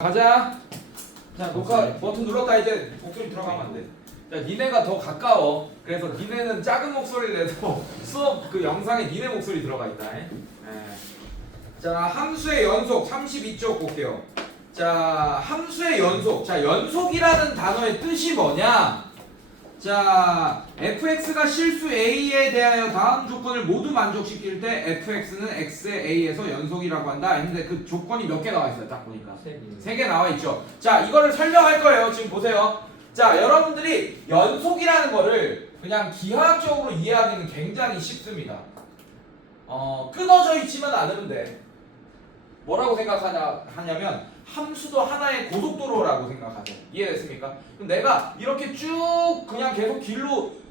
가자. 자, 녹화 버튼 눌렀다. 이제 목소리 들어가면 안 돼. 자, 니네가 더 가까워. 그래서 니네는 작은 목소리를 내도 수업 그 영상에 니네 목소리 들어가 있다. 네. 자, 함수의 연속 32쪽 볼게요. 자, 함수의 연속. 자, 연속이라는 단어의 뜻이 뭐냐? 자, fx가 실수 a에 대하여 다음 조건을 모두 만족시킬 때 fx는 x의 a에서 연속이라고 한다 했는데 그 조건이 몇 개 나와 있어요? 딱 보니까 세 개 나와 있죠. 자, 이거를 설명할 거예요. 지금 보세요. 자, 여러분들이 연속이라는 거를 그냥 기하학적으로 이해하기는 굉장히 쉽습니다. 끊어져 있지만 않으면 돼. 뭐라고 생각하냐면 함수도 하나의 고속도로라고 생각하세요. 이해됐습니까? 그럼 내가 이렇게 쭉 그냥 계속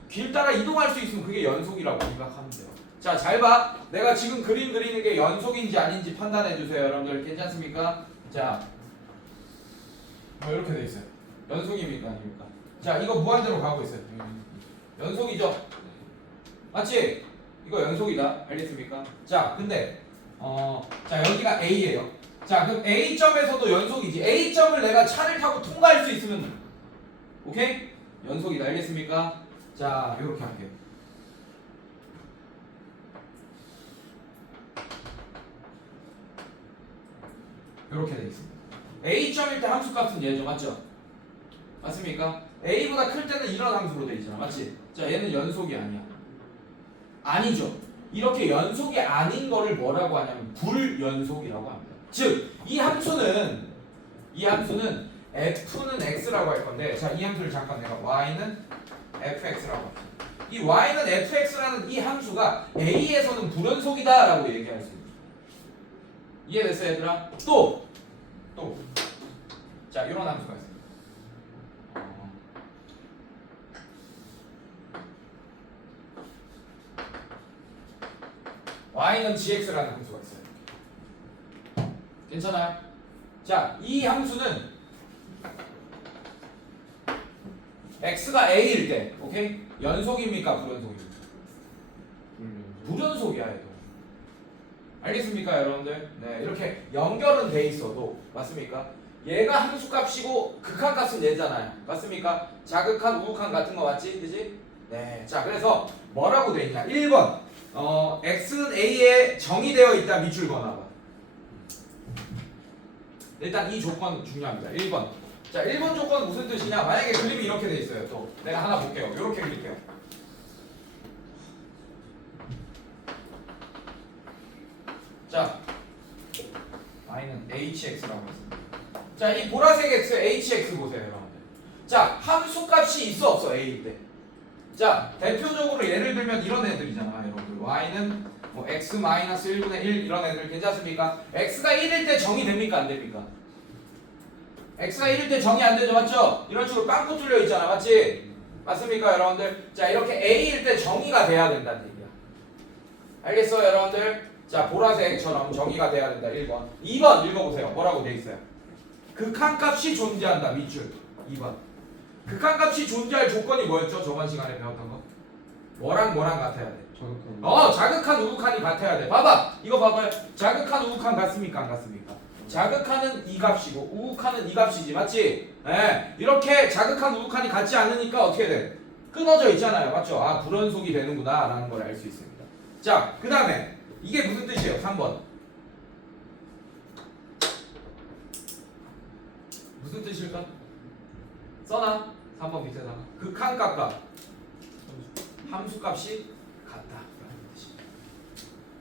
길 따라 이동할 수 있으면 그게 연속이라고 생각하면 돼요. 자, 잘 봐. 내가 지금 그림 그리는 게 연속인지 아닌지 판단해 주세요. 여러분들 괜찮습니까? 자, 뭐 이렇게 돼 있어요. 연속입니까 아닙니까? 자, 이거 무한대로 가고 있어요. 연속이죠? 맞지? 이거 연속이다. 알겠습니까? 자, 근데 자, 여기가 A예요. 자, 그럼 A점에서도 연속이지. A점을 내가 차를 타고 통과할 수 있으면 오케이? 연속이다. 알겠습니까? 자, 요렇게 할게요. 요렇게 돼 있습니다. A점일 때 함수값은 얘죠. 맞죠? 맞습니까? A보다 클 때는 이런 함수로 돼 있잖아. 맞지? 자, 얘는 연속이 아니야. 아니죠. 이렇게 연속이 아닌 거를 뭐라고 하냐면 불연속이라고 합니다. 즉, 이 함수는 f는 x라고 할 건데, 자, 이 함수를 잠깐 내가 y는 fx라고 합니다. 이 y는 fx라는 이 함수가 a에서는 불연속이다라고 얘기할 수 있습니다. 이해됐어, 얘들아? 또 자, 이런 함수가 있어요. y는 gx라는 함수가 있어요. 괜찮아요? 자, 이 함수는 x가 a일 때, 오케이? 연속입니까? 불연속입니까? 불연속이야, 얘도. 알겠습니까, 여러분들? 네, 이렇게 연결은 돼 있어도 맞습니까? 얘가 함수값이고 극한값은 얘잖아요. 맞습니까? 자극한, 우극한 같은 거 맞지? 그지? 네, 자, 그래서 뭐라고 돼 있냐? 1번 x는 a에 정의되어 있다. 밑줄 그어놔봐. 일단 이 조건 중요합니다. 1번. 자, 1번 조건은 무슨 뜻이냐? 만약에 그림이 이렇게 돼 있어요. 또 내가 하나 볼게요. 이렇게 그릴게요. 자, y는 hx라고 했습니다. 자, 이 보라색 x, hx 보세요, 여러분들. 자, 함수값이 있어 없어? a일 때. 자, 대표적으로 예를 들면 이런 애들이잖아, 여러분들. y는 뭐 x-1분의 1 이런 애들 괜찮습니까? x가 1일 때 정의됩니까? 안 됩니까? x가 1일 때 정의 안 되죠, 맞죠? 이런 식으로 빵꾸 뚫려 있잖아, 맞지? 맞습니까, 여러분들? 자, 이렇게 a일 때 정의가 돼야 된다는 얘기야. 알겠어요, 여러분들? 자, 보라색처럼 정의가 돼야 된다. 1번. 2번 읽어보세요. 뭐라고 돼 있어요? 극한값이 존재한다. 밑줄. 2번. 극한값이 존재할 조건이 뭐였죠? 저번 시간에 배웠던 거. 뭐랑 같아야 돼? 자극한 우극한이 같아야 돼. 봐봐. 이거 봐봐요. 자극한 우극한 같습니까? 안 같습니까? 자극한은 이 값이고 우극한은 이 값이지. 맞지? 네. 이렇게 자극한 우극한이 같지 않으니까 어떻게 돼? 끊어져 있잖아요. 맞죠? 아, 불연속이 되는구나 라는 걸 알 수 있습니다. 자, 그 다음에 이게 무슨 뜻이에요? 3번. 무슨 뜻일까? 써놔. 3번 밑에다가 극한값과 함수값이 같다.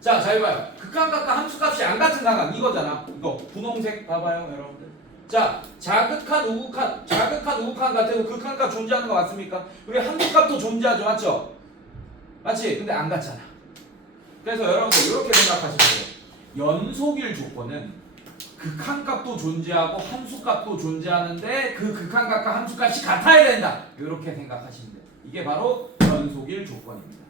자, 잘 봐요. 극한값과 함수값이 안 같은 상황 이거잖아. 이거 분홍색 봐봐요, 여러분들. 자, 자극한 우극한 같아서 극한값 존재하는 거 맞습니까? 우리 함수값도 존재하죠, 맞죠? 맞지? 근데 안 같잖아. 그래서 여러분들 이렇게 생각하시면 돼요. 연속일 조건은 극한값도 존재하고 함수값도 존재하는데 그 극한값과 함수값이 같아야 된다. 이렇게 생각하시면 돼요. 이게 바로 연속일 조건입니다.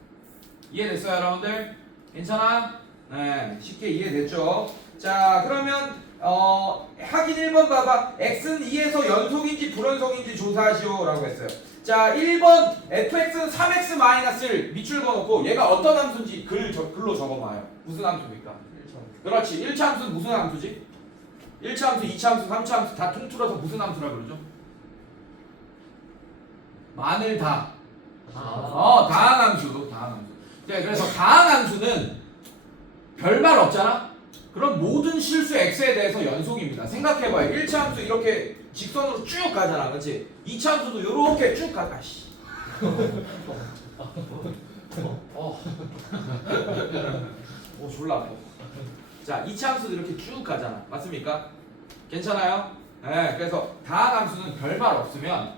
이해됐어요, 여러분들? 괜찮아? 네, 쉽게 이해됐죠? 자, 그러면 확인 1번 봐봐. x는 2에서 연속인지 불연속인지 조사하시오 라고 했어요. 자, 1번 fx는 3x-1 밑줄 그어놓고 얘가 어떤 함수인지 글로 적어봐요. 무슨 함수입니까? 1차. 그렇지. 1차 함수는 무슨 함수지? 1차 함수, 2차 함수, 3차 함수 다 통틀어서 무슨 함수라 그러죠? 만을 다. 다항함수. 네, 그래서 다항함수는 별말 없잖아? 그럼 모든 실수 x에 대해서 연속입니다. 생각해봐요. 1차 함수 이렇게 직선으로 쭉 가잖아. 그렇지? 2차 함수도 이렇게 쭉 가. 아씨. 졸라 아파. 자, 2차 함수도 이렇게 쭉 가잖아. 맞습니까? 괜찮아요? 네, 그래서 다항함수는 별말 없으면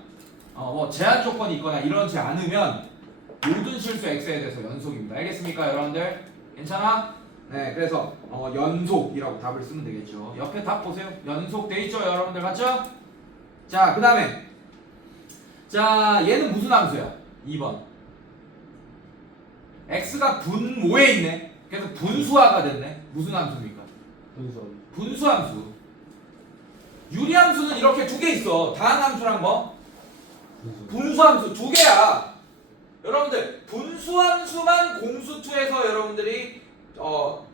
뭐 제한 조건이 있거나 이러지 않으면 모든 실수 x에 대해서 연속입니다. 알겠습니까, 여러분들? 괜찮아? 네, 그래서 연속이라고 답을 쓰면 되겠죠. 옆에 답 보세요. 연속돼 있죠, 여러분들 맞죠? 자, 그 다음에 자, 얘는 무슨 함수야? 2번. x가 분모에 있네. 그래서 분수화가 됐네. 무슨 함수입니까? 분수함수. 유리함수는 이렇게 두 개 있어. 다항함수랑 뭐? 분수함수 두 개야. 여러분들 분수함수만 공수2에서 여러분들이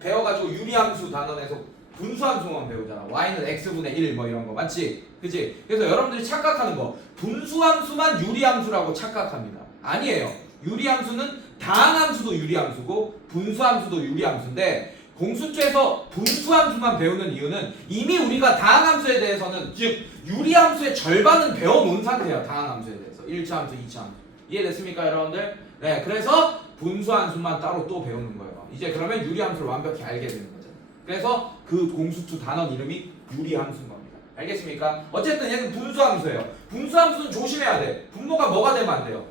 배워가지고 유리함수 단원에서 분수함수만 배우잖아. y는 x분의 1 뭐 이런 거 맞지? 그치? 그래서 여러분들이 착각하는 거 분수함수만 유리함수라고 착각합니다. 아니에요. 유리함수는 다항함수도 유리함수고 분수함수도 유리함수인데 공수2에서 분수함수만 배우는 이유는 이미 우리가 다항함수에 대해서는 즉 유리함수의 절반은 배워놓은 상태예요. 다항함수에 대해서 1차 함수, 2차 함수 이해됐습니까, 여러분들? 네, 그래서 분수함수만 따로 또 배우는 거예요. 이제 그러면 유리함수를 완벽히 알게 되는 거죠. 그래서 그 공수2 단원 이름이 유리함수인 겁니다. 알겠습니까? 어쨌든 얘는 분수함수예요. 분수함수는 조심해야 돼. 분모가 뭐가 되면 안 돼요?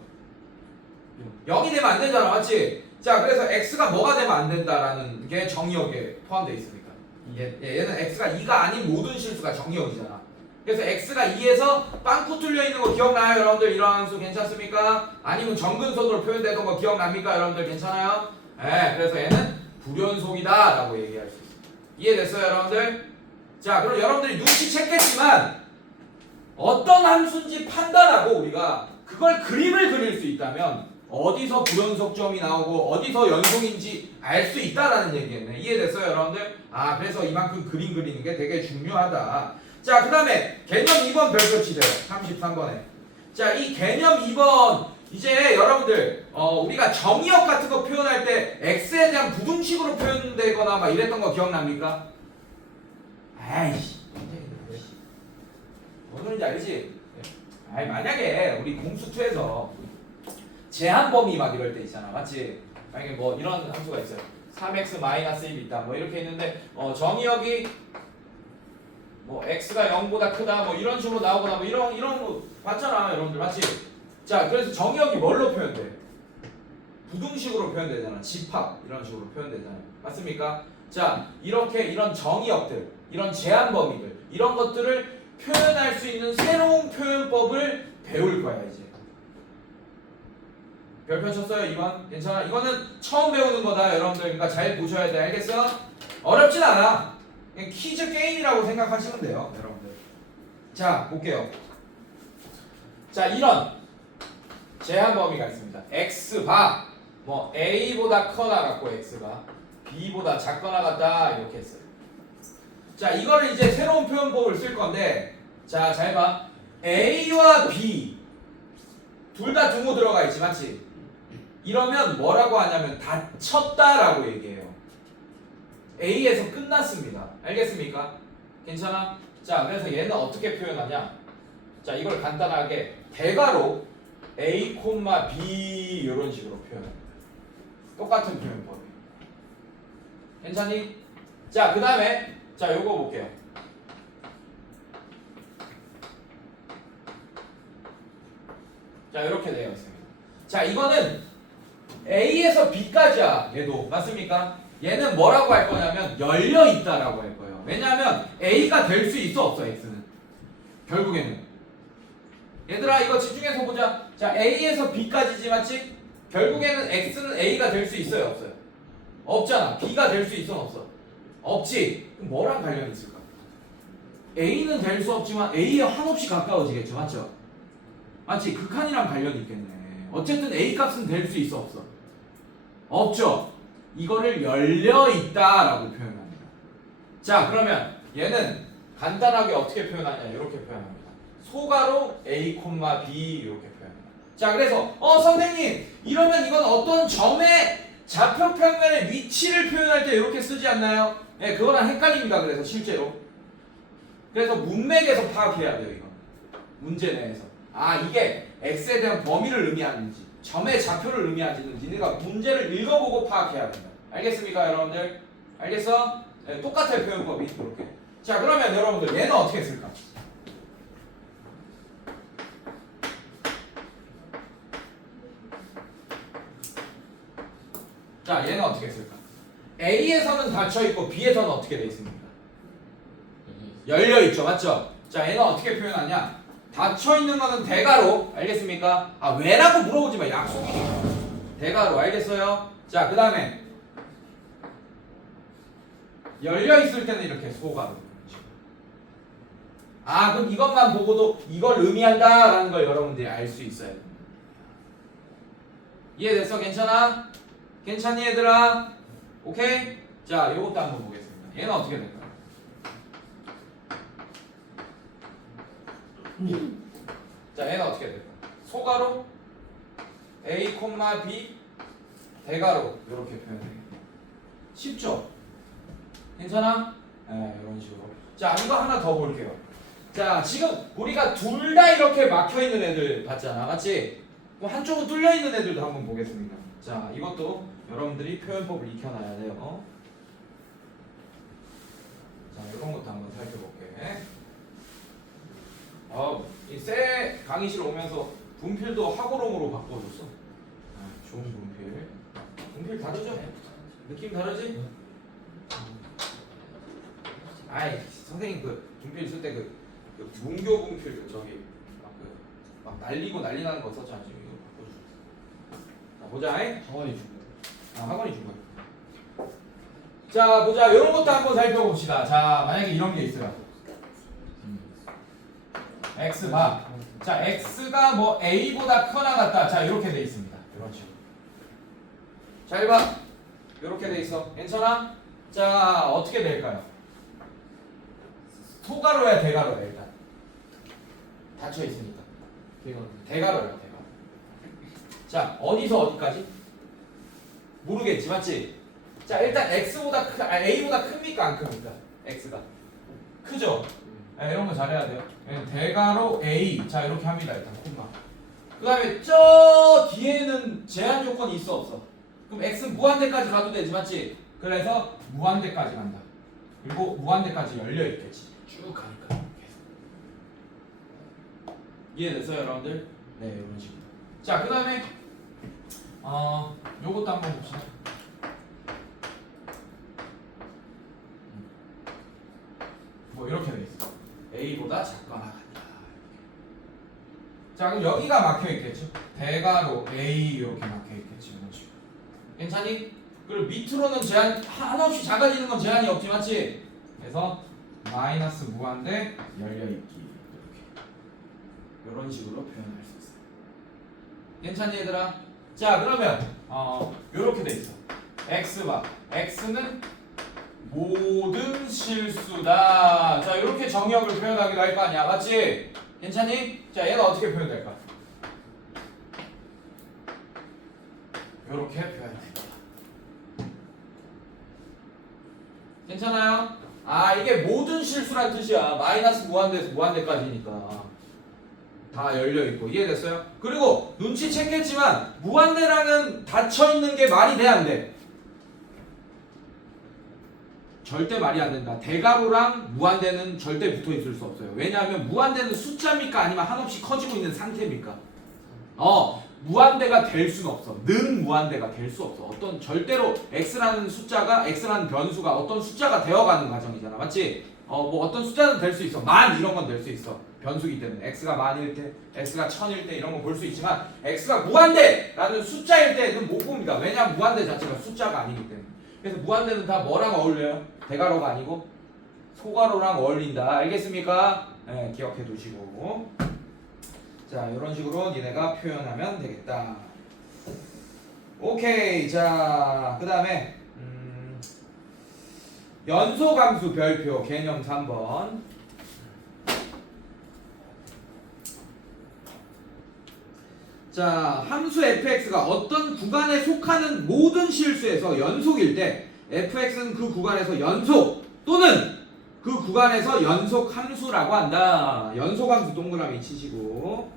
0이 되면 안 되잖아, 맞지? 자, 그래서 x가 뭐가 되면 안 된다라는 게 정의역에 포함되어 있습니까? 얘는 x가 2가 아닌 모든 실수가 정의역이잖아. 그래서 x가 2에서 빵꾸 뚫려 있는 거 기억나요, 여러분들? 이런 함수 괜찮습니까? 아니면 정근선으로 표현되던 거 기억납니까, 여러분들? 괜찮아요? 네, 그래서 얘는 불연속이다 라고 얘기할 수 있습니다. 이해됐어요, 여러분들? 자, 그럼 여러분들이 눈치챘겠지만 어떤 함수인지 판단하고 우리가 그걸 그림을 그릴 수 있다면 어디서 불연속점이 나오고 어디서 연속인지 알 수 있다라는 얘기겠네. 이해됐어요, 여러분들? 아, 그래서 이만큼 그림 그리는 게 되게 중요하다. 자, 그 다음에 개념 2번 별표 치세요. 33번에. 자, 이 개념 2번 이제 여러분들 우리가 정의역 같은 거 표현할 때 x에 대한 부등식으로 표현되거나 막 이랬던 거 기억납니까? 아이씨, 뭔 소리인지 알지? 아이, 만약에 우리 공수2에서 제한 범위 막 이럴 때 있잖아, 맞지? 만약에 뭐 이런 함수가 있어요. 3x-1이 있다, 뭐 이렇게 있는데 정의역이 뭐 x가 0보다 크다, 뭐 이런 식으로 나오거나 뭐 이런 거 봤잖아, 여러분들 맞지? 자, 그래서 정의역이 뭘로 표현돼? 부등식으로 표현되잖아. 집합 이런 식으로 표현되잖아요. 맞습니까? 자, 이렇게 이런 정의역들, 이런 제한 범위들, 이런 것들을 표현할 수 있는 새로운 표현법을 배울 거야 이제. 별표 쳤어요, 2번? 괜찮아? 이거는 처음 배우는 거다, 여러분들. 그러니까 잘 보셔야 돼. 알겠어? 어렵진 않아. 그냥 퀴즈 게임이라고 생각하시면 돼요, 여러분들. 자, 볼게요. 자, 이런 제한 범위가 있습니다. x바 뭐 a보다 커나 같고 x가 b보다 작거나 같다 이렇게 했어요. 자, 이거를 이제 새로운 표현법을 쓸 건데, 자, 잘 봐. a와 b 둘 다 등호 들어가 있지, 맞지? 이러면 뭐라고 하냐면 닫혔다라고 얘기해요. A에서 끝났습니다. 알겠습니까? 괜찮아? 자, 그래서 얘는 어떻게 표현하냐? 자, 이걸 간단하게 대괄호 A, B 이런 식으로 표현합니다. 똑같은 표현법이에요. 괜찮니? 자, 그 다음에 자, 요거 볼게요. 자, 이렇게 되어 있습니다. 자, 이거는 A에서 B까지야. 얘도 맞습니까? 얘는 뭐라고 할 거냐면 열려 있다라고 할 거예요. 왜냐하면 A가 될 수 있어 없어 X는 결국에는. 얘들아 이거 집중해서 보자. 자, A에서 B까지지 맞지? 결국에는 X는 A가 될 수 있어요 없어요? 없잖아. B가 될 수 있어 없어? 없지. 그럼 뭐랑 관련이 있을까? A는 될 수 없지만 A에 한없이 가까워지겠죠, 맞죠? 맞지? 극한이랑 관련이 있겠네. 어쨌든 A 값은 될 수 있어 없어? 없죠. 이거를 열려 있다라고 표현합니다. 자, 그러면 얘는 간단하게 어떻게 표현하냐 이렇게 표현합니다. 소가로 A, B 이렇게 표현합니다. 자 그래서 선생님 이러면 이건 어떤 점의 좌표 평면의 위치를 표현할 때 이렇게 쓰지 않나요? 네, 그거랑 헷갈립니다. 그래서 실제로 그래서 문맥에서 파악해야 돼요. 이건 문제 내에서 이게 x에 대한 범위를 의미하는지 점의 좌표를 의미하는지 니네가 문제를 읽어보고 파악해야 된다. 알겠습니까 여러분들? 알겠어? 네, 똑같아요 표현법이 이렇게. 자 그러면 여러분들 얘는 어떻게 쓸까? 자 얘는 어떻게 쓸까? A에서는 닫혀있고 B에서는 어떻게 돼 있습니까? 열려있죠 맞죠? 자 얘는 어떻게 표현하냐? 닫혀있는 거는 대가로 알겠습니까? 왜라고 물어보지 마 약속이니까 대가로 알겠어요? 자 그 다음에 열려있을 때는 이렇게 소가로 그럼 이것만 보고도 이걸 의미한다 라는 걸 여러분들이 알 수 있어야 됩니다. 이해됐어? 괜찮아? 괜찮니 얘들아? 오케이? 자 요것도 한번 보겠습니다. 얘는 어떻게 될까? 자 얘는 어떻게 될까? 소가로 A, B 대가로 이렇게 표현해요. 쉽죠? 괜찮아? 네 이런 식으로. 자 이거 하나 더 볼게요. 자 지금 우리가 둘 다 이렇게 막혀있는 애들 봤잖아 맞지? 그럼 한쪽은 뚫려있는 애들도 한번 보겠습니다. 자 이것도 여러분들이 표현법을 익혀놔야 돼요. 자 이런 것도 한번 살펴볼게. 이 새 강의실 오면서 분필도 화고롱으로 바꿔줬어. 좋은 분필. 분필 다르죠? 느낌 다르지? 선생님 그 분필 쓸 때 그 문교 분필 저기 막 날리고 난리 나는 거 썼잖아 지금 이거 바꿔줘. 자 보자. 학원이 준 학원이 준 거야. 자 보자 이런 것도 한번 살펴봅시다. 자 만약에 이런 게 있어요. x바. 자 x가 뭐 a보다 크거나 같다. 자 이렇게 돼 있습니다. 이런 식으로. 잘 봐. 이렇게 돼 있어. 괜찮아? 자 어떻게 될까요? 소가로야 대가로야 일단. 닫혀 있으니까. 대가로야 대가로. 자 어디서 어디까지? 모르겠지 맞지? 자 일단 x보다 a보다 큽니까 안 큽니까? x가 크죠? 이런 거 잘해야 돼요. 대가로 a 자 이렇게 합니다 일단 콤마. 그 다음에 저 뒤에는 제한 조건이 있어 없어? 그럼 x 무한대까지 가도 되지 맞지? 그래서 무한대까지 간다. 그리고 무한대까지 열려 있겠지. 쭉 가니까 계속. 이해됐어요 여러분들? 네 이런 식으로. 자 그 다음에 요것도 한번 봅시다. 뭐 이렇게 돼 있어. A보다 작거나 같다. 자 그럼 여기가 막혀 있겠죠. 대가로 A 이렇게 막혀 있겠지. 이런 식으로. 괜찮니? 그리고 밑으로는 제한 한없이 작아지는 건 제한이 없지 맞지? 그래서 마이너스 무한대 열려있기 이렇게 이런 식으로 표현할 수 있어요. 괜찮니 얘들아? 자 그러면 이렇게 돼 있어. x바 x는 모든 실수다. 자 이렇게 정의역을 표현하기도 할 거 아니야 맞지? 괜찮니? 자 얘는 어떻게 표현될까? 이렇게 표현됩니다. 괜찮아요? 이게 모든 실수란 뜻이야. 마이너스 무한대에서 무한대까지니까 다 열려있고. 이해됐어요? 그리고 눈치챘겠지만 무한대랑은 닫혀있는 게 말이 돼 안 돼? 절대 말이 안 된다. 대가로랑 무한대는 절대 붙어 있을 수 없어요. 왜냐하면 무한대는 숫자입니까? 아니면 한없이 커지고 있는 상태입니까? 무한대가 될 수는 없어. 는 무한대가 될 수 없어. 어떤 절대로 x라는 숫자가 x라는 변수가 어떤 숫자가 되어가는 과정이잖아. 맞지? 뭐 어떤 숫자는 될 수 있어. 만 이런 건 될 수 있어. 변수기 때문에 x가 만일 때, x가 천일 때 이런 거 볼 수 있지만 x가 무한대라는 숫자일 때는 못 봅니다. 왜냐하면 무한대 자체가 숫자가 아니기 때문에. 그래서 무한대는 다 뭐랑 어울려요? 대가로가 아니고 소가로랑 어울린다. 알겠습니까? 네, 기억해 두시고. 자, 이런 식으로 니네가 표현하면 되겠다. 오케이. 자, 그 다음에 연소함수 별표 개념 3번. 자, 함수 fx가 어떤 구간에 속하는 모든 실수에서 연속일 때 fx는 그 구간에서 연속 또는 그 구간에서 연속 함수라고 한다. 연속 함수 동그라미 치시고.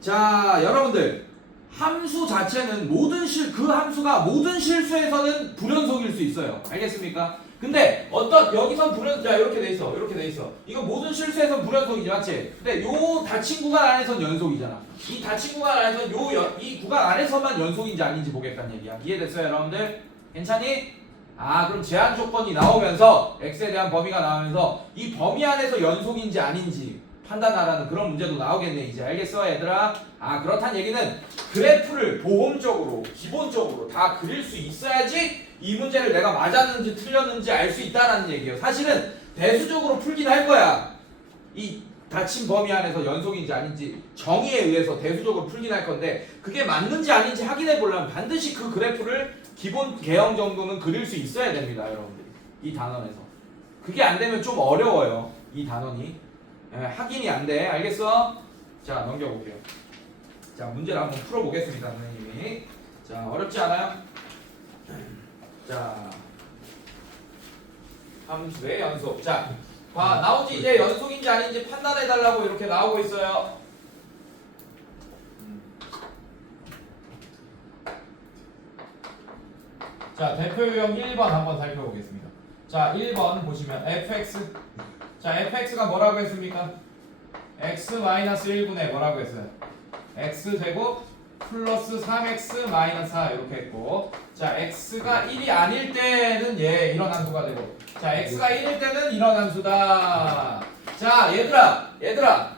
자, 여러분들 함수 자체는 그 함수가 모든 실수에서는 불연속일 수 있어요. 알겠습니까? 근데 여기선 자, 이렇게 돼 있어. 이렇게 돼 있어. 이거 모든 실수에서 불연속이지, 맞지? 근데 요 닫힌 구간 안에선 연속이잖아. 이 닫힌 구간 안에서 이 구간 안에서만 연속인지 아닌지 보겠다는 얘기야. 이해됐어요, 여러분들? 괜찮니? 그럼 제한 조건이 나오면서 x에 대한 범위가 나오면서 이 범위 안에서 연속인지 아닌지 판단하라는 그런 문제도 나오겠네. 이제 알겠어, 얘들아? 그렇다는 얘기는 그래프를 보험적으로 기본적으로 다 그릴 수 있어야지 이 문제를 내가 맞았는지 틀렸는지 알 수 있다라는 얘기예요. 사실은 대수적으로 풀긴 할 거야. 이 닫힌 범위 안에서 연속인지 아닌지 정의에 의해서 대수적으로 풀긴 할 건데 그게 맞는지 아닌지 확인해 보려면 반드시 그 그래프를 기본 개형 정도는 그릴 수 있어야 됩니다, 여러분들. 이 단원에서. 그게 안 되면 좀 어려워요. 이 단원이. 확인이 안 돼. 알겠어? 자, 넘겨볼게요. 자, 문제를 한번 풀어보겠습니다, 선생님이. 자, 어렵지 않아요? 자, 함수의 연속. 자, 나오지. 이제 연속인지 아닌지 판단해달라고 이렇게 나오고 있어요. 자, 대표 유형 1번 한번 살펴보겠습니다. 자, 1번 보시면 fx. 자, fx가 뭐라고 했습니까? x-1분의 뭐라고 했어요? x제곱 플러스 3x 마이너스 4 이렇게 했고, 자, x가 1이 아닐 때는 이런 함수가 되고, 자, x가 1일 때는 이런 함수다. 자, 얘들아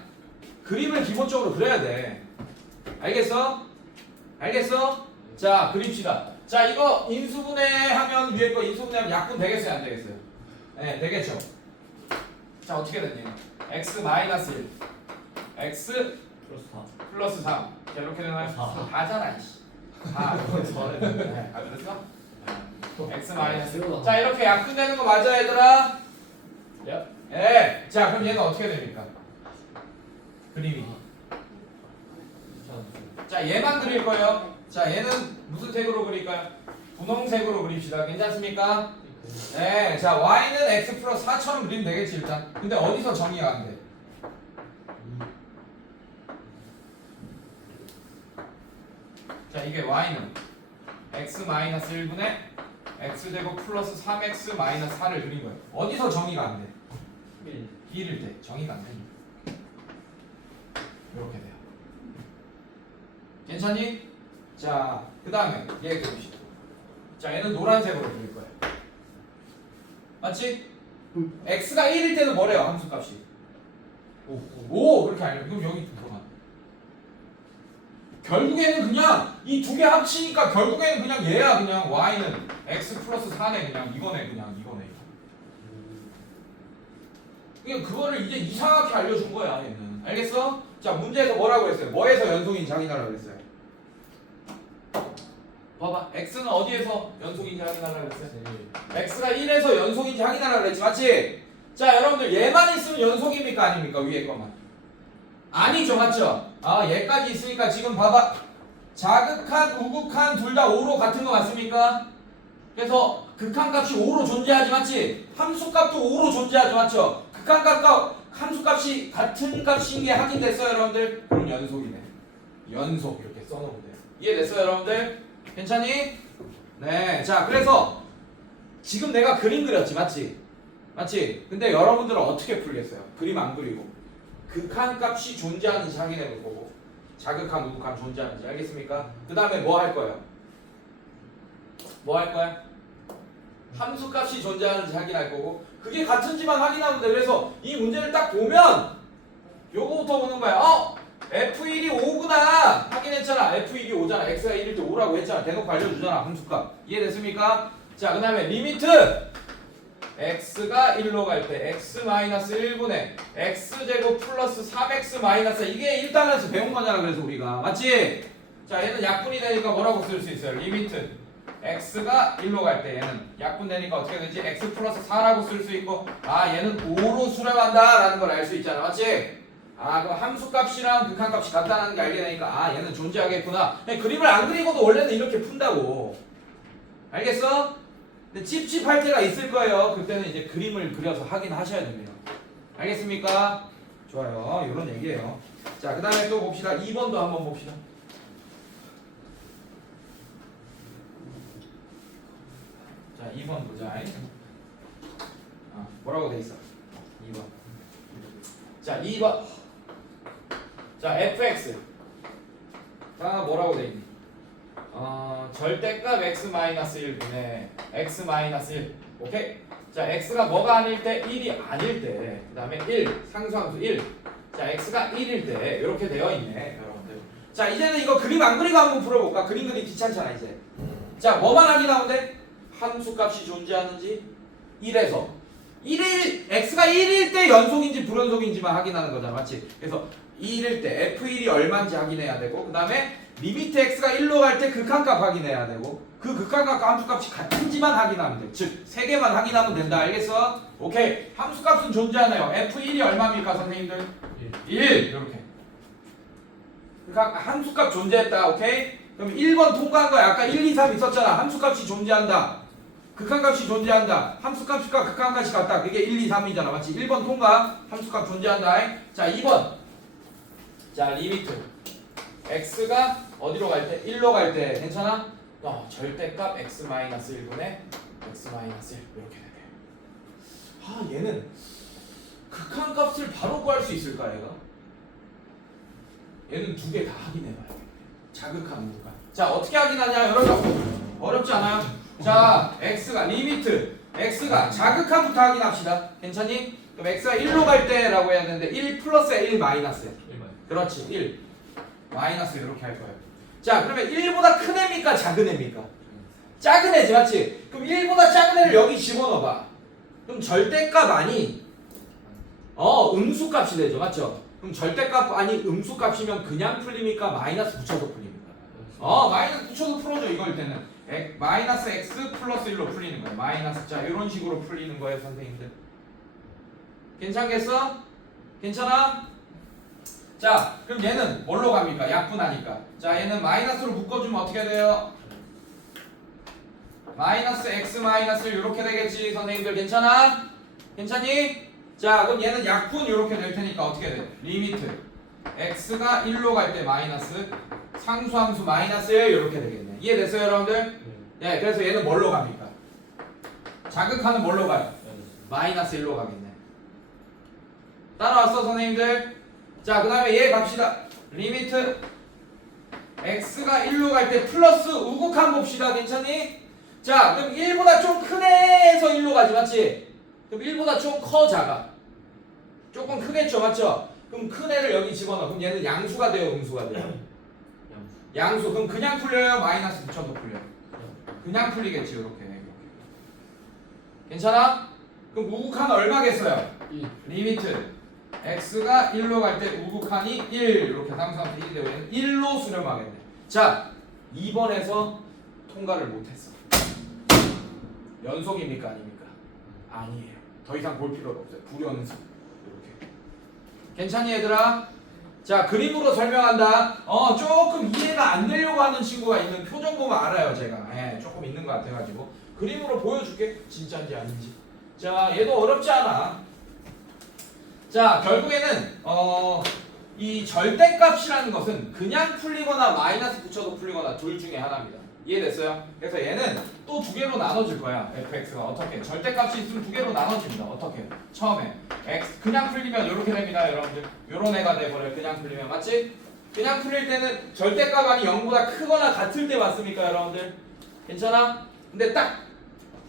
그림을 기본적으로 그려야 돼. 알겠어? 자, 그립시다. 자, 이거 인수분해하면 위에 거 인수분해하면 약분 되겠어요, 안 되겠어요? 네, 되겠죠. 자, 어떻게 됐냐? x 마이너스 1 x 플러스 3. 자, 이렇게 되나요? 다잖아, 이씨. 그랬어? x 마이너스. 자, 이렇게 약분되는 거 맞아, 얘들아? 예. 자, 그럼 얘는 어떻게 됩니까? 그림이. 자, 얘만 그릴 거예요. 자, 얘는 무슨 색으로 그릴까요? 분홍색으로 그립시다. 괜찮습니까? 네. 자, y는 x 플러스 4처럼 그리면 되겠지, 일단. 근데 어디서 정의가 안 돼? 자, 이게 y는 x 마이너스 1분의 x제곱 플러스 3x 마이너스 4를 그린 거예요. 어디서 정의가 안 돼? 1일 때 정의가 안 됩니다. 이렇게 돼요. 괜찮니? 자, 그 다음에 얘 그립시다. 자, 얘는 노란색으로 그릴 거예요. 맞지? x가 1일 때는 뭐래요? 함수값이 5 그렇게 알려. 그럼 여기 들어가. 결국에는 그냥 이 두 개 합치니까 결국에는 그냥 얘야. 그냥 y는 x 플러스 4네. 그냥 이거네. 그냥 그거를 이제 이상하게 알려준 거야, 얘는. 알겠어? 자, 문제에서 뭐라고 했어요? 뭐에서 연속인지 확인하라고 그랬어요? 봐봐. x는 어디에서 연속인지 확인하라고 그랬어요? x가 1에서 연속인지 확인하라고 그랬지, 맞지? 자, 여러분들 얘만 있으면 연속입니까? 아닙니까? 위에 것만. 아니죠, 맞죠? 얘까지 있으니까 지금 봐봐. 자극한, 우극한 둘 다 5로 같은 거 맞습니까? 그래서 극한값이 5로 존재하지, 맞지? 함수값도 5로 존재하지, 맞죠? 극한값과 함수값이 같은 값인 게 확인됐어요, 여러분들? 그럼 연속이네. 연속 이렇게 써놓으면 돼요. 이해됐어요, 여러분들? 괜찮니? 네. 자, 그래서 지금 내가 그림 그렸지, 맞지? 근데 여러분들은 어떻게 풀겠어요? 그림 안 그리고 극한값이 존재하는지 확인해 볼 거고, 자극한, 우극한 존재하는지. 알겠습니까? 그 다음에 뭐 할 거예요? 함수값이 존재하는지 확인할 거고, 그게 같은지만 확인하면 돼. 그래서 이 문제를 딱 보면 요거부터 보는 거야. F1이 5구나 확인했잖아. F1이 5잖아. X가 1일 때 5라고 했잖아. 대놓고 알려주잖아, 함수값. 이해됐습니까? 자, 그 다음에 리미트 X가 1로 갈 때 X-1분의 X제곱 플러스 3X-4. 이게 1단에서 배운 거잖아. 그래서 우리가. 맞지? 자, 얘는 약분이 되니까 뭐라고 쓸 수 있어요? 리미트 X가 1로 갈 때 얘는 약분 되니까 어떻게 되지? X 플러스 4라고 쓸 수 있고, 얘는 5로 수렴한다 라는 걸 알 수 있잖아. 맞지? 아, 그럼 함수값이랑 극한값이 같다는 게 알게 되니까 아, 얘는 존재하겠구나. 그냥 그림을 안 그리고도 원래는 이렇게 푼다고. 알겠어? 근데 찝찝할 때가 있을 거예요. 그때는 이제 그림을 그려서 확인하셔야 됩니다. 알겠습니까? 좋아요. 이런 얘기예요. 자, 그 다음에 또 봅시다. 2번도 한번 봅시다. 자, 2번 보자. 뭐라고 돼 있어? 2번. 자, 2번. 자, fx가 뭐라고 돼 있니? 절대값 x-1분의 x-1. 오케이? 자, x가 뭐가 아닐 때? 1이 아닐 때. 그 다음에 1, 상수함수 1. 자, x가 1일 때. 이렇게 되어 있네, 여러분들. 자, 이제는 이거 그림 안 그리고 한번 풀어볼까? 그림 그리기 귀찮잖아, 이제. 자, 뭐만 확인하면 함수값이 존재하는지 1에서 x가 1일 때 연속인지 불연속인지만 확인하는 거잖아, 맞지? 그래서 1일 때 f1이 얼마인지 확인해야 되고, 그 다음에 리미트 x가 1로 갈 때 극한값 확인해야 되고, 그 극한값과 함수값이 같은지만 확인하면 돼. 즉, 3개만 확인하면 된다. 알겠어? 오케이. 함수값은 존재하네요. f1이 얼마입니까, 선생님들? 1. 이렇게. 그러니까 함수값 존재했다. 오케이? 그럼 1번 통과한 거야. 아까 1, 2, 3 있었잖아. 함수값이 존재한다. 극한값이 존재한다. 함수값과 극한값이 같다. 그게 1, 2, 3이잖아. 맞지? 1번 통과. 함수값 존재한다. 자, 2번. 자, 리미트. x가 어디로 갈 때? 1로 갈 때. 괜찮아? 절대값 x-1분의 x-1. 이렇게 되게. 아, 얘는 극한값을 바로 구할 수 있을까, 얘가? 얘는 두 개 다 확인해봐야 돼. 자극한 무가. 자, 어떻게 확인하냐? 여러분, 어렵지 않아요? 자, x가 리미트 x가 자극함부터 확인합시다. 괜찮니? 그럼 x가 1로 갈 때라고 해야 되는데 1 플러스야 1 마이너스야. 1만. 그렇지. 1 마이너스 이렇게 할 거예요. 자, 그러면 1보다 큰 애입니까? 작은 애입니까? 작은 애지, 맞지? 그럼 1보다 작은 애를 여기 집어넣어봐. 그럼 절대값 아니 음수값이 되죠, 맞죠? 그럼 절대값 아니 음수값이면 그냥 풀립니까? 마이너스 붙여서 풀립니까? 마이너스 붙여서 풀어줘. 이걸 때는 마이너스 x 플러스 1로 풀리는 거예요. 마이너스. 자, 이런 식으로 풀리는 거예요, 선생님들. 괜찮겠어? 괜찮아? 자, 그럼 얘는 뭘로 갑니까? 약분하니까. 자, 얘는 마이너스로 묶어주면 어떻게 돼요? 마이너스 x 마이너스 이렇게 되겠지, 선생님들. 괜찮아? 괜찮니? 자, 그럼 얘는 약분 이렇게 될 테니까 어떻게 돼? 리미트 x가 1로 갈 때 마이너스 상수함수 마이너스 1 이렇게 되겠네. 이해됐어요, 여러분들? 네, 그래서 얘는 뭘로 갑니까? 자극하는 뭘로 가요? 마이너스 1로 가겠네. 따라왔어, 선생님들? 자, 그 다음에 얘 갑시다. 리미트 x가 1로 갈 때 플러스 우극한 봅시다. 괜찮니? 자, 그럼 1보다 좀 큰 애에서 1로 가지, 맞지? 그럼 1보다 좀 커, 작아? 조금 크겠죠, 맞죠? 그럼 큰 애를 여기 집어넣어. 그럼 얘는 양수가 돼요, 음수가 돼요? 양수. 그럼 그냥 풀려요? 마이너스 붙여도 풀려요? 그냥 풀리겠지, 이렇게. 괜찮아? 그럼 우극한 얼마겠어요? 2. 리미트 x가 1로 갈 때 우극한이 1 이렇게 상수함수 1이 되고 얘는 1로 수렴하겠네. 자, 2번에서 통과를 못했어. 연속입니까? 아닙니까? 아니에요. 더 이상 볼 필요가 없어요. 불연속. 이렇게. 괜찮니, 얘들아? 자, 그림으로 설명한다. 조금 이해가 안 되려고 하는 친구가 있는 표정 보면 알아요, 제가. 조금 있는 것 같아가지고. 그림으로 보여줄게. 진짜인지 아닌지. 자, 얘도 어렵지 않아. 자, 결국에는 이 절대값이라는 것은 그냥 풀리거나 마이너스 붙여도 풀리거나 둘 중에 하나입니다. 이해됐어요? 그래서 얘는 또 두 개로 나눠질 거야. fx가 어떻게? 절대값이 있으면 두 개로 나눠집니다. 어떻게? 처음에 x 그냥 풀리면 이렇게 됩니다, 여러분들. 요런 애가 돼버려요. 그냥 풀리면. 맞지? 그냥 풀릴 때는 절대값이 0보다 크거나 같을 때 맞습니까, 여러분들? 괜찮아? 근데 딱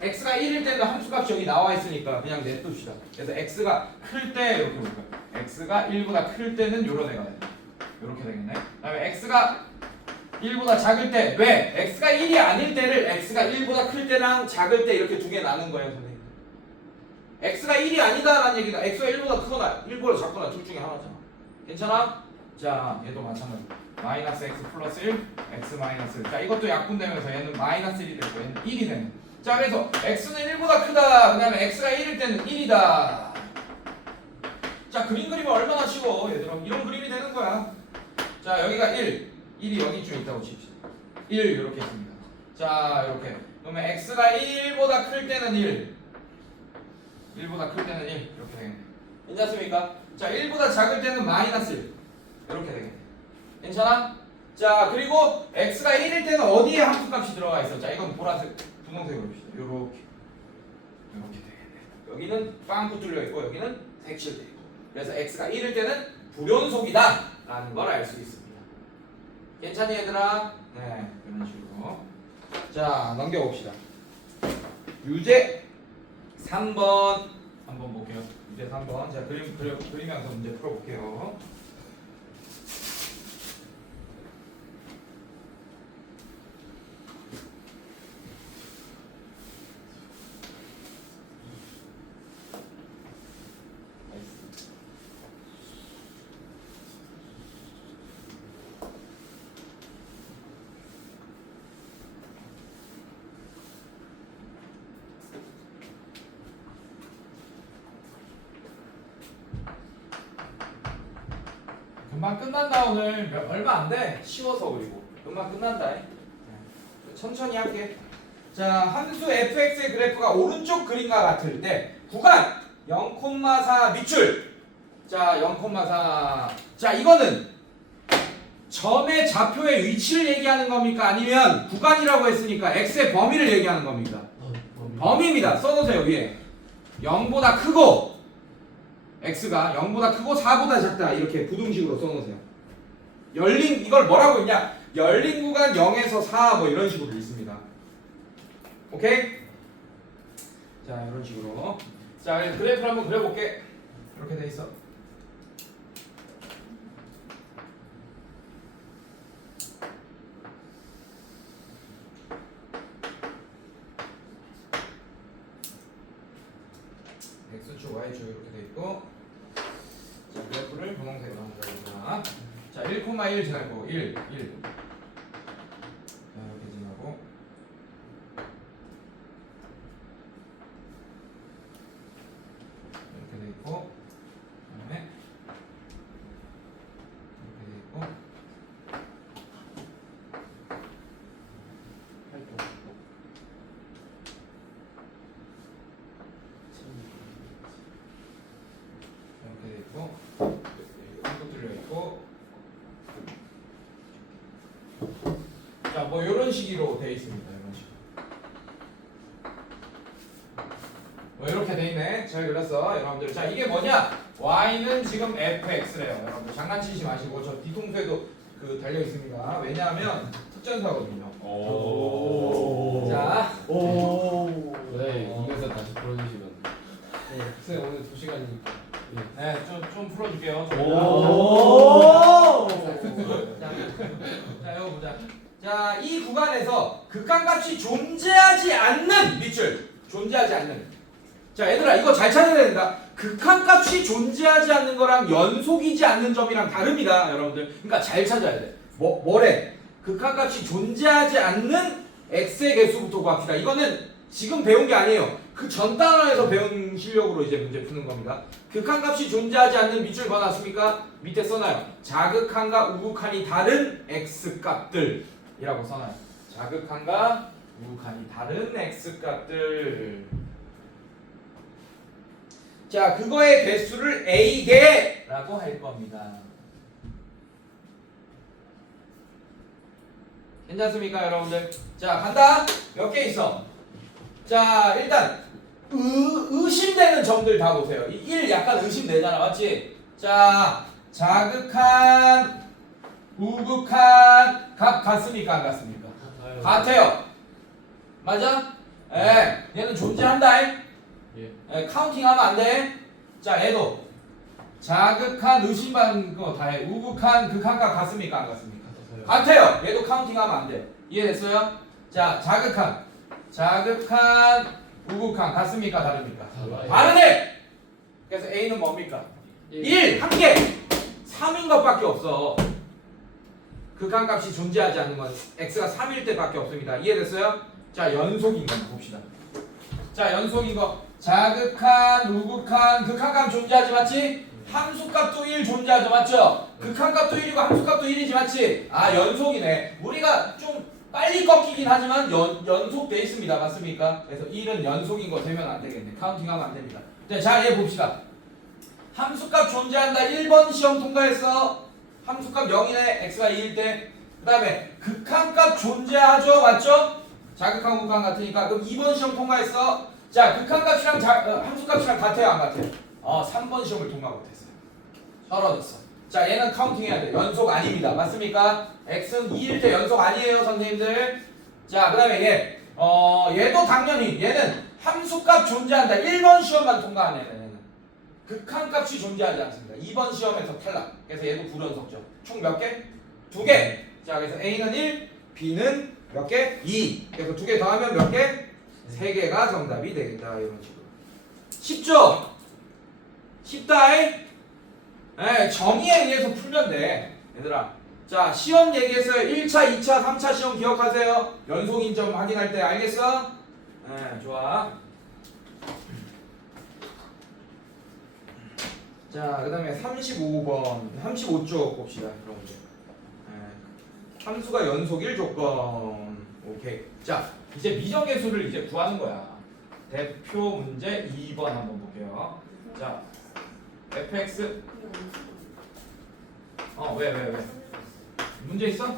x가 1일 때는 함수값이 여기 나와 있으니까 그냥 냅둡시다. 그래서 x가 클 때 이렇게 볼 거야. x가 1보다 클 때는 요런 애가 돼. 이렇게 되겠네. 그다음에 x가 1보다 작을 때, 왜? x가 1이 아닐 때를 x가 1보다 클 때랑 작을 때 이렇게 두 개 나눈 거예요, 선생님. x가 1이 아니다라는 얘기가 x가 1보다 크거나 1보다 작거나 둘 중에 하나잖아. 괜찮아? 자, 얘도 마찬가지. 마이너스 x 플러스 1, x 마이너스 1. 자, 이것도 약분되면서 얘는 마이너스 1이 되고 얘는 1이 되는. 자, 그래서 x는 1보다 크다. 그 다음에 x가 1일 때는 1이다. 자, 자, 그림 그리면 얼마나 쉬워, 얘들아. 이런 그림이 되는 거야. 자, 여기가 1이 여기쯤 있다고 칩시다. 1 이렇게 있습니다. 자, 이렇게. 그러면 x가 1보다 클 때는 1보다 클 때는 1 이렇게 되겠네. 괜찮습니까? 자, 1보다 작을 때는 마이너스 1 이렇게 되겠네. 괜찮아? 자, 그리고 x가 1일 때는 어디에 함수값이 들어가 있어? 자, 이건 보라색, 분홍색으로 봅시다. 이렇게 되겠네. 여기는 빵꾸 뚫려 있고 여기는 색칠돼 있고. 그래서 x가 1일 때는 불연속이다 라는 걸 알 수 있습니다. 괜찮니 얘들아? 네, 이런 식으로. 자, 넘겨봅시다. 유제 3번 한번 볼게요. 유제 3번. 자, 그리면서 문제 풀어볼게요. 금방 끝난다 오늘. 얼마 안 돼. 쉬워서 그리고 금방 끝난다. 천천히 할게. 자, 함수 fx의 그래프가 오른쪽 그림과 같을 때 구간 0,4 밑줄. 자, 0,4. 자, 이거는 점의 좌표의 위치를 얘기하는 겁니까? 아니면 구간이라고 했으니까 x의 범위를 얘기하는 겁니까? 범위입니다. 써놓으세요 위에. 0보다 크고 x가 0보다 크고 4보다 작다 이렇게 부등식으로 써놓으세요. 열린 이걸 뭐라고 했냐? 열린 구간 0에서 4 뭐 이런 식으로 있습니다. 오케이? 자, 이런 식으로. 자, 그래프를 한번 그려볼게. 이렇게 돼 있어. x축, y축 이렇게 돼 있고. 자, 그래프를 분홍색으로 한번 그려보자. 자, 1,1 지나고 1. 자, 이렇게 지나고. 이렇게 돼 있고. 그다음에 이렇게 돼 있고. 이렇게 돼 있고. 한도 뚫려 있고. 자, 뭐 이런 식으로 돼 있습니다. 이런 식으로. 뭐 이렇게 돼 있네. 잘 그렸어, 여러분들. 자, 이게 뭐냐? y는 지금 fx래요. 여러분들 장난치지 마시고 저 뒤통수에도 그 달려 있습니다. 왜냐하면 특전사거든요. 자, 네, 이겨서 다시 풀어주시면. 네, 선생님 오늘 2시간이니까. 네, 좀 풀어줄게요. 자, 이거 보자. 자, 이 구간에서 극한값이 존재하지 않는 밑줄. 존재하지 않는. 자, 얘들아, 이거 잘 찾아야 된다. 극한값이 존재하지 않는 거랑 연속이지 않는 점이랑 다릅니다, 여러분들. 그러니까 잘 찾아야 돼. 뭐래? 극한값이 존재하지 않는 x의 개수부터 구합시다. 이거는 지금 배운 게 아니에요. 그 전 단원에서 배운 실력으로 이제 문제 푸는 겁니다. 극한값이 존재하지 않는 밑줄 뭐 나왔습니까? 밑에 써놔요. 자극한과 우극한이 다른 x값들이라고 써놔요. 자극한과 우극한이 다른 x값들. 자, 그거의 개수를 A개라고 할 겁니다. 괜찮습니까, 여러분들? 자, 간다. 몇 개 있어? 자, 일단 의심되는 점들 다 보세요. 이 1 약간 의심되잖아, 맞지? 자, 자극한, 우극한 값 같습니까, 안 같습니까? 같아요. 맞아? 예, 얘는 존재한다. 예, 카운팅하면 안 돼. 자, 얘도 자극한, 의심받는 거 다 해. 우극한, 극한값 같습니까, 안 같습니까? 같아요. 얘도 카운팅하면 안 돼. 이해됐어요? 자, 자극한, 우극한 같습니까, 다릅니까? 다르네. 그래서 A는 뭡니까? 1, 한 개. 3인 것밖에 없어. 극한값이 존재하지 않는 건 x가 3일 때밖에 없습니다. 이해됐어요? 자, 연속인 거 봅시다. 자, 연속인 거. 자극한, 우극한, 극한값 존재하지 맞지? 함수값도 1 존재하죠, 맞죠? 극한값도 1이고 함수값도 1이지, 맞지? 아, 연속이네. 우리가 좀 빨리 꺾이긴 하지만 연속돼 있습니다, 맞습니까? 그래서 1은 연속인 거 되면 안 되겠네. 카운팅하면 안 됩니다. 자, 얘 봅시다. 함수값 존재한다. 1번 시험 통과했어. 함수값 0이네. x가 2일 때. 그 다음에 극한값 존재하죠, 맞죠? 자극한 극한 같으니까. 그럼 2번 시험 통과했어. 자, 극한값이랑 함수값이랑 같아요, 안 같아요? 3번 시험을 통과 못했어요. 떨어졌어. 자, 얘는 카운팅해야 돼. 연속 아닙니다. 맞습니까? x는 2일 때 연속 아니에요, 선생님들. 자, 그 다음에 얘도 당연히 얘는 함수값 존재한다. 1번 시험만 통과하네, 얘는. 극한값이 존재하지 않습니다. 2번 시험에서 탈락. 그래서 얘도 불연속죠. 총 몇 개? 2개. 자, 그래서 a는 1, b는 몇 개? 2. 그래서 2개 더하면 몇 개? 3개가 정답이 되겠다. 이런 식으로. 쉽죠? 쉽다잉? 네, 정의에 의해서 풀면 돼. 얘들아. 자, 시험 얘기했어요. 1차, 2차, 3차 시험 기억하세요. 연속인 점 확인할 때 알겠어? 네, 좋아. 자, 그 다음에 35번, 35쪽 봅시다. 그럼 이제. 네. 함수가 연속 1조건. 오케이. 자, 이제 미정계수를 이제 구하는 거야. 대표 문제 2번 한번 볼게요. 자, fx. 왜? 문제 있어?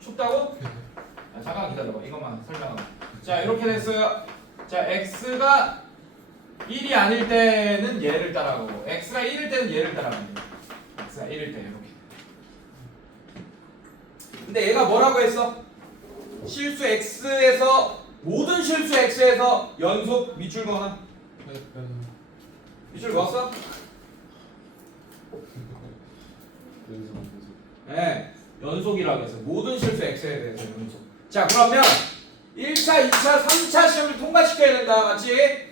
춥다고? 잠깐 기다려봐. 이것만 설명하고. 자, 이렇게 됐어요. 자, x가 1이 아닐 때는 얘를 따라가고 x가 1일 때는 얘를 따라가는 거야. x가 1일 때 이렇게. 근데 얘가 뭐라고 했어? 실수 x에서 모든 실수 x에서 연속 밑줄 그어놔. 밑줄 그었어? 네, 연속이라고 해서 모든 실수 x에 대해서 연속. 자, 그러면 1차, 2차, 3차 시험을 통과시켜야 된다, 맞지?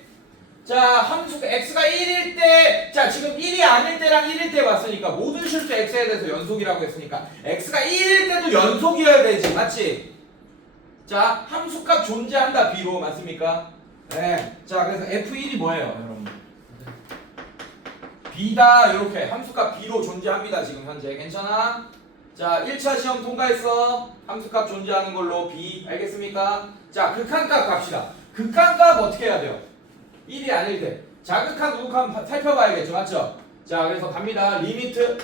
자, 함수 x가 1일 때, 자, 지금 1이 아닐 때랑 1일 때 왔으니까 모든 실수 x에 대해서 연속이라고 했으니까 x가 1일 때도 연속이어야 되지, 맞지? 자, 함수값 존재한다, b로, 맞습니까? 네. 자, 그래서 f1이 뭐예요, 여러분? b다, 이렇게 함수값 b로 존재합니다, 지금 현재. 괜찮아? 자, 1차 시험 통과했어. 함수값 존재하는 걸로 b, 알겠습니까? 자, 극한값 갑시다. 극한값 어떻게 해야 돼요? 1이 아닐 때. 자극한, 우극한 살펴봐야겠죠, 맞죠? 자, 그래서 갑니다. 리미트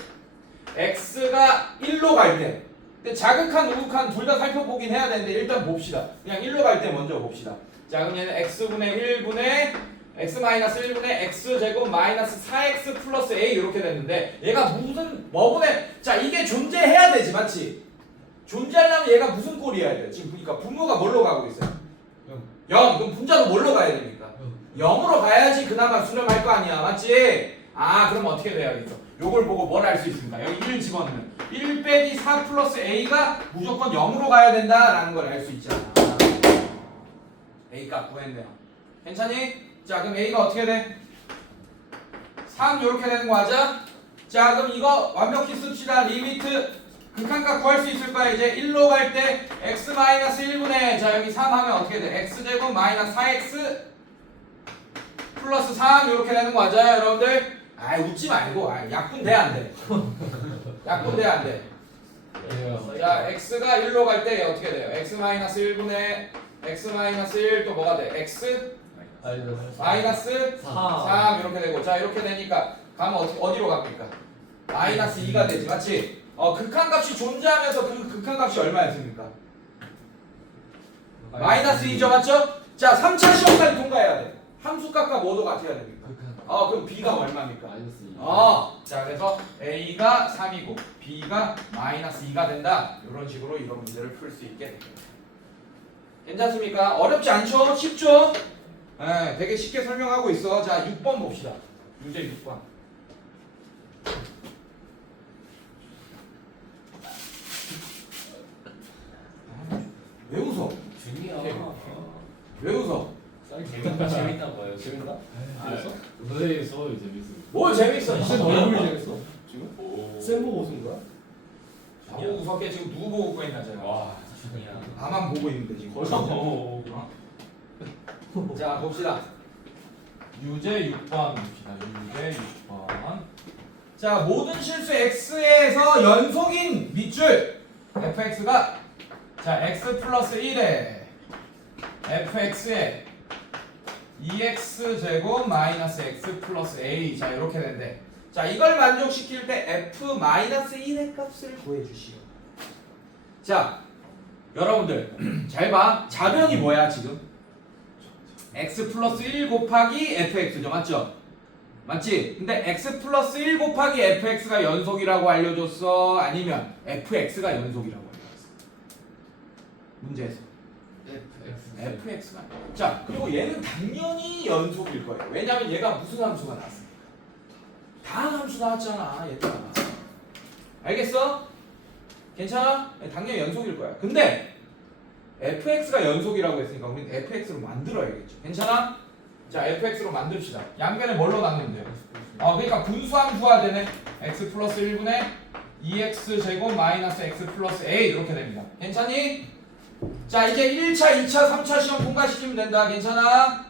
x가 1로 갈 때. 근데 자극한, 우극한 둘 다 살펴보긴 해야 되는데 일단 봅시다. 그냥 1로 갈 때 먼저 봅시다. 자, 그럼 얘는 x분의 1분의 x-1분의 x제곱 마이너스 4x 플러스 a 이렇게 됐는데 얘가 뭐분의 자, 이게 존재해야 되지, 맞지? 존재하려면 얘가 무슨 꼴이어야 돼? 지금 보니까 분모가 뭘로 가고 있어요? 0. 그럼 분자도 뭘로 가야 됩니까? 0으로 가야지 그나마 수렴할 거 아니야, 맞지? 아, 그럼 어떻게 돼야겠어? 요걸 보고 뭘 알 수 있습니까? 여기 1 집어넣으면 1 빼기 4 플러스 a가 무조건 0으로 가야 된다라는 걸 알 수 있잖아. a 값 구했네요. 괜찮니? 자, 그럼 a가 어떻게 돼? 3 이렇게 되는 거 맞아? 자, 그럼 이거 완벽히 씁시다. 리미트 극한값 구할 수 있을 거야. 이제 1로 갈 때 x-1분의 자, 여기 3 하면 어떻게 돼? x제곱 마이너스 4x 플러스 3 이렇게 되는 거 맞아요, 여러분들? 아, 웃지 말고. 약분 돼, 안 돼? 약분 돼, 안 돼? 자, x가 1로 갈 때 어떻게 돼요? x-1분의 x-1 또 뭐가 돼? x 마이너스 3 이렇게 되고. 자, 이렇게 되니까 가면 어디로 갑니까? 마이너스 2가 되지, 맞지? 극한값이 존재하면서 그 극한값이 얼마였습니까? 마이너스 2죠, 맞죠? 자, 3차 시험까지 통과해야 돼. 함수값과 뭐도 같아야 됩니까? 그럼 b가 얼마입니까? 마이너스 2. 자, 그래서 a가 3이고 b가 마이너스 2가 된다. 이런 식으로 이런 문제를 풀 수 있게 됩니다. 괜찮습니까? 어렵지 않죠? 쉽죠? 네, 되게 쉽게 설명하고 있어. 자, 6번 봅시다. 문제 6번. 왜 웃어? 중이야. 왜 웃어? 재밌나 봐요. 재밌나? 재밌어? 선생님 수업이 재밌어. 뭘 재밌어? 쌤 얼굴이 재밌어? 지금? 쌤 보고 웃은 거야? 나보고 웃었게 지금 누구 보고 웃고 있나 제가. 와, 중이야. 나만 보고 있는데 지금. 거의 자, 봅시다. 유제 6번 봅시다. 유제 6번. 자, 모든 실수 x에서 연속인 밑줄 fx가 자, x 플러스 1에 fx에 2x 제곱 마이너스 x 플러스 a 자 이렇게 된대. 자, 이걸 만족시킬 때 f 마이너스 1의 값을 구해주시오. 자, 여러분들 잘 봐. 자변이 뭐야 지금? x 플러스 1 곱하기 fx죠, 맞죠? 맞지? 근데 x 플러스 1 곱하기 fx가 연속이라고 알려줬어? 아니면 fx가 연속이라고 알려줬어? 문제에서 fx가. 자, 그리고 얘는 당연히 연속일 거예요. 왜냐면 얘가 무슨 함수가 나왔으니까. 다항 함수 나왔잖아, 얘들아. 알겠어? 괜찮아? 당연히 연속일 거야. 근데 fx가 연속이라고 했으니까 우리는 fx로 만들어야겠죠. 괜찮아? 자, fx로 만듭시다. 양변에 뭘로 나누면 돼요? 그러니까 분수함수화 되네. x 플러스 1분의 2x 제곱 마이너스 x 플러스 a 이렇게 됩니다. 괜찮니? 자, 이제 1차, 2차, 3차 시험 통과시키면 된다. 괜찮아?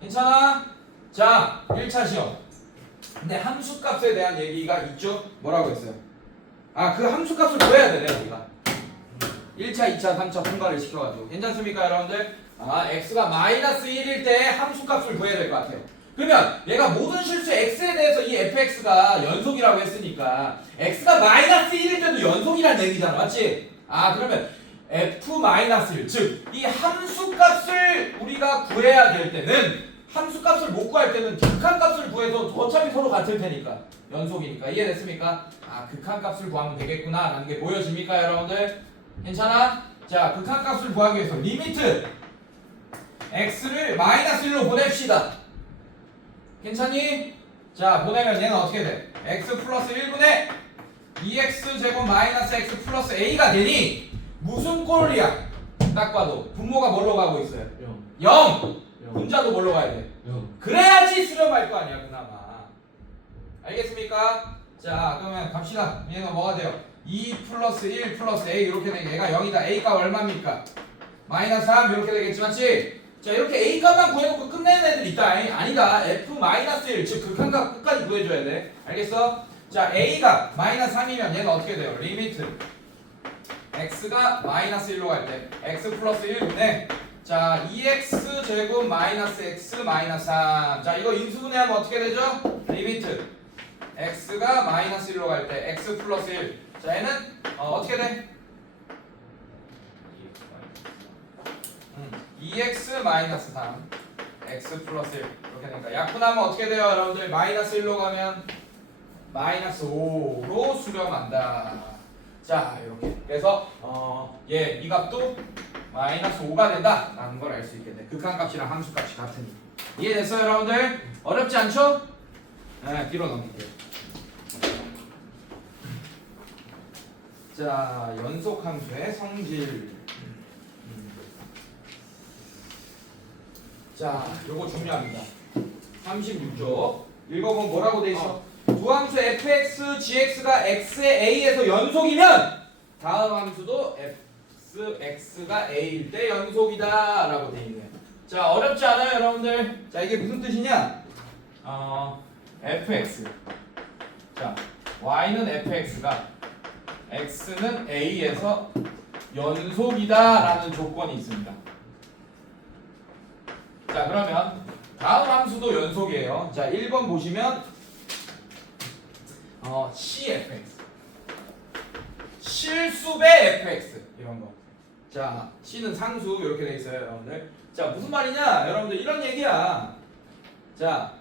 괜찮아? 자, 1차 시험. 근데 함수값에 대한 얘기가 있죠? 뭐라고 했어요? 그 함수값을 구해야 되네, 우리가. 1차, 2차, 3차 통과를 시켜가지고. 괜찮습니까, 여러분들? x가 마이너스 1일 때 함수값을 구해야 될 것 같아요. 그러면 얘가 모든 실수 x에 대해서 이 fx가 연속이라고 했으니까 x가 마이너스 1일 때도 연속이라는 얘기잖아, 맞지? 그러면 f 마이너스 1, 즉 이 함수값을 우리가 구해야 될 때는 함수값을 못 구할 때는 극한값을 구해서 어차피 서로 같을 테니까 연속이니까. 이해됐습니까? 극한값을 구하면 되겠구나 라는 게 보여집니까, 여러분들? 괜찮아? 자, 극한값을 구하기 위해서 리미트 x를 마이너스 1로 보냅시다. 괜찮니? 자, 보내면 얘는 어떻게 돼? x 플러스 1분의 2x 제곱 마이너스 x 플러스 a가 되니 무슨 꼴이야? 딱 봐도 분모가 뭘로 가고 있어요? 0. 분자도 뭘로 가야 돼? 0. 그래야지 수렴할 거 아니야, 그나마. 알겠습니까? 자, 그러면 갑시다. 얘가 뭐가 돼요? 2 플러스 1 플러스 a 이렇게 되게 얘가 0이다. a가 얼마입니까? 마이너스 3 이렇게 되겠지, 맞지? 자, 이렇게 a 값만 구해놓고 끝내는 애들 있다. 아니다. f 마이너스 1, 즉 극한값 끝까지 구해줘야 돼. 알겠어? 자, a가 마이너스 3이면 얘는 어떻게 돼요? 리미트 x가 마이너스 1로 갈 때 x 플러스 1분의 자, 2x 제곱 마이너스 x 마이너스 3. 자, 이거 인수분해하면 어떻게 되죠? 리미트 x가 마이너스 1로 갈 때 x 플러스 1. 자, 얘는 어떻게 돼? 2x 마이너스 3 x 플러스 1 이렇게 되니까 약분하면 어떻게 돼요, 여러분들? 마이너스 1로 가면 마이너스 5로 수렴한다. 자, 이렇게. 그래서 이 값도 마이너스 5가 된다 라는 걸 알 수 있겠네. 극한값이랑 함수값이 같으니. 이해됐어요, 여러분들? 어렵지 않죠? 네, 뒤로 넘길게요. 자, 연속함수의 성질. 자, 요거 중요합니다. 36쪽 읽어보면 뭐라고 돼 있어? 두 함수 fx, gx가 x의 a에서 연속이면 다음 함수도 x가 a일 때 연속이다 라고 돼 있네요. 자, 어렵지 않아요, 여러분들? 자, 이게 무슨 뜻이냐? fx 자, y는 fx가 x는 a에서 연속이다 라는 조건이 있습니다. 자, 그러면 다음 함수도 연속이에요. 자, 1번 보시면 cfx 실수배 fx 이런 거. 자, c는 상수 이렇게 돼 있어요, 여러분들. 자, 무슨 말이냐? 여러분들 이런 얘기야. 자,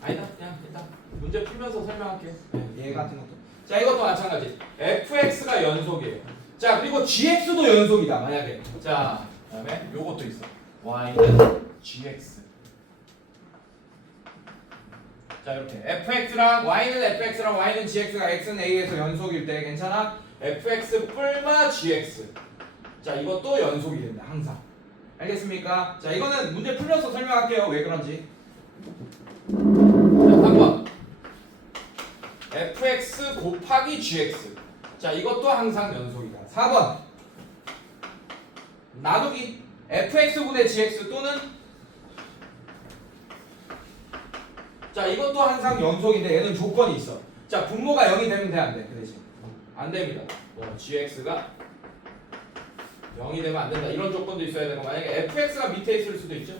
아니다. 그냥 일단 문제 풀면서 설명할게요. 얘 같은 것도. 자, 이것도 마찬가지. fx가 연속이에요. 자, 그리고 gx도 연속이다. 만약에. 자, 그다음에 요것도 있어. y는 gx. 자, 이렇게 fx랑 y는 gx가 x는 a에서 연속일 때 괜찮아? fx 뿔마 gx. 자, 이것도 연속이 됩니다. 항상. 알겠습니까? 자, 이거는 문제 풀려서 설명할게요. 왜 그런지. 자, 3번. fx 곱하기 gx. 자, 이것도 항상 연속이다. 4번. 나누기 fx분의 gx 또는 자 이것도 항상 연속인데 얘는 조건이 있어. 자 분모가 0이 되면 돼 안 돼? 그 대신 안 됩니다. gx가 0이 되면 안 된다. 이런 조건도 있어야 되고 만약에 fx가 밑에 있을 수도 있죠.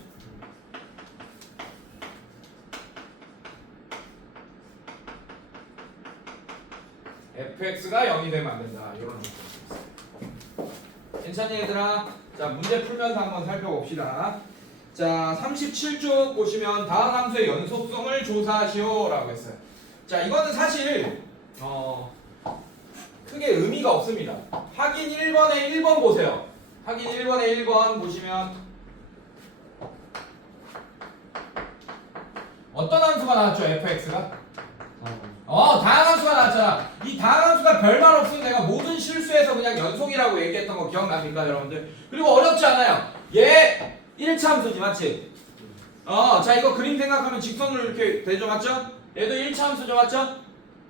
fx가 0이 되면 안 된다. 이런 조건이 있어요. 괜찮니 얘들아? 자 문제 풀면서 한번 살펴봅시다. 자 37쪽 보시면 다음 함수의 연속성을 조사하시오 라고 했어요. 자 이거는 사실 크게 의미가 없습니다. 확인 1번에 1번 보세요. 확인 1번에 1번 보시면 어떤 함수가 나왔죠? fx가? 다항 함수가 나왔잖아. 이 다항 함수가 별말 없으면 내가 모든 실수에서 그냥 연속이라고 얘기했던 거 기억납니까 여러분들? 그리고 어렵지 않아요. 얘 1차 함수지 맞지? 자 이거 그림 생각하면 직선으로 이렇게 되죠 맞죠? 얘도 1차 함수죠 맞죠?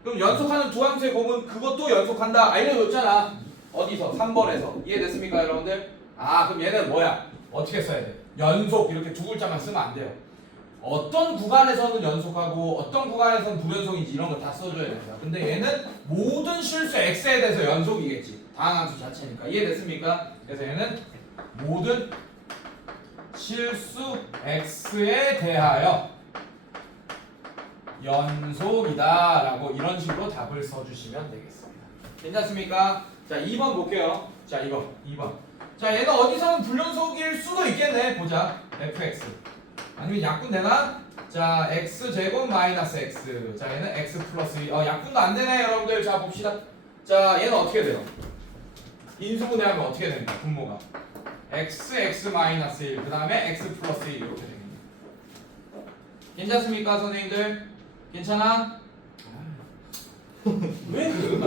그럼 연속하는 두 함수의 곱은 그것도 연속한다 알려줬잖아. 어디서? 3번에서. 이해됐습니까 여러분들? 그럼 얘는 뭐야? 어떻게 써야 돼? 연속 이렇게 두 글자만 쓰면 안 돼요. 어떤 구간에서는 연속하고 어떤 구간에서는 불연속인지 이런 거 다 써줘야 됩니다. 근데 얘는 모든 실수 x에 대해서 연속이겠지. 다항함수 자체니까. 이해됐습니까? 그래서 얘는 모든 실수 x에 대하여 연속이다 라고 이런 식으로 답을 써주시면 되겠습니다. 괜찮습니까? 자 2번 볼게요. 자 이거 2번. 자 얘는 어디서는 불연속일 수도 있겠네. 보자. fx 아니면 약분 되나? 자 x제곱 마이너스 x. 자 얘는 x 플러스 2. 약분도 안 되네 여러분들. 자 봅시다. 자 얘는 어떻게 돼요? 인수분해하면 어떻게 됩니까? 분모가 x 마이너스 1 그 다음에 x 플러스 1 이렇게 됩니다. 괜찮습니까 선생님들? 괜찮아? 왜 그?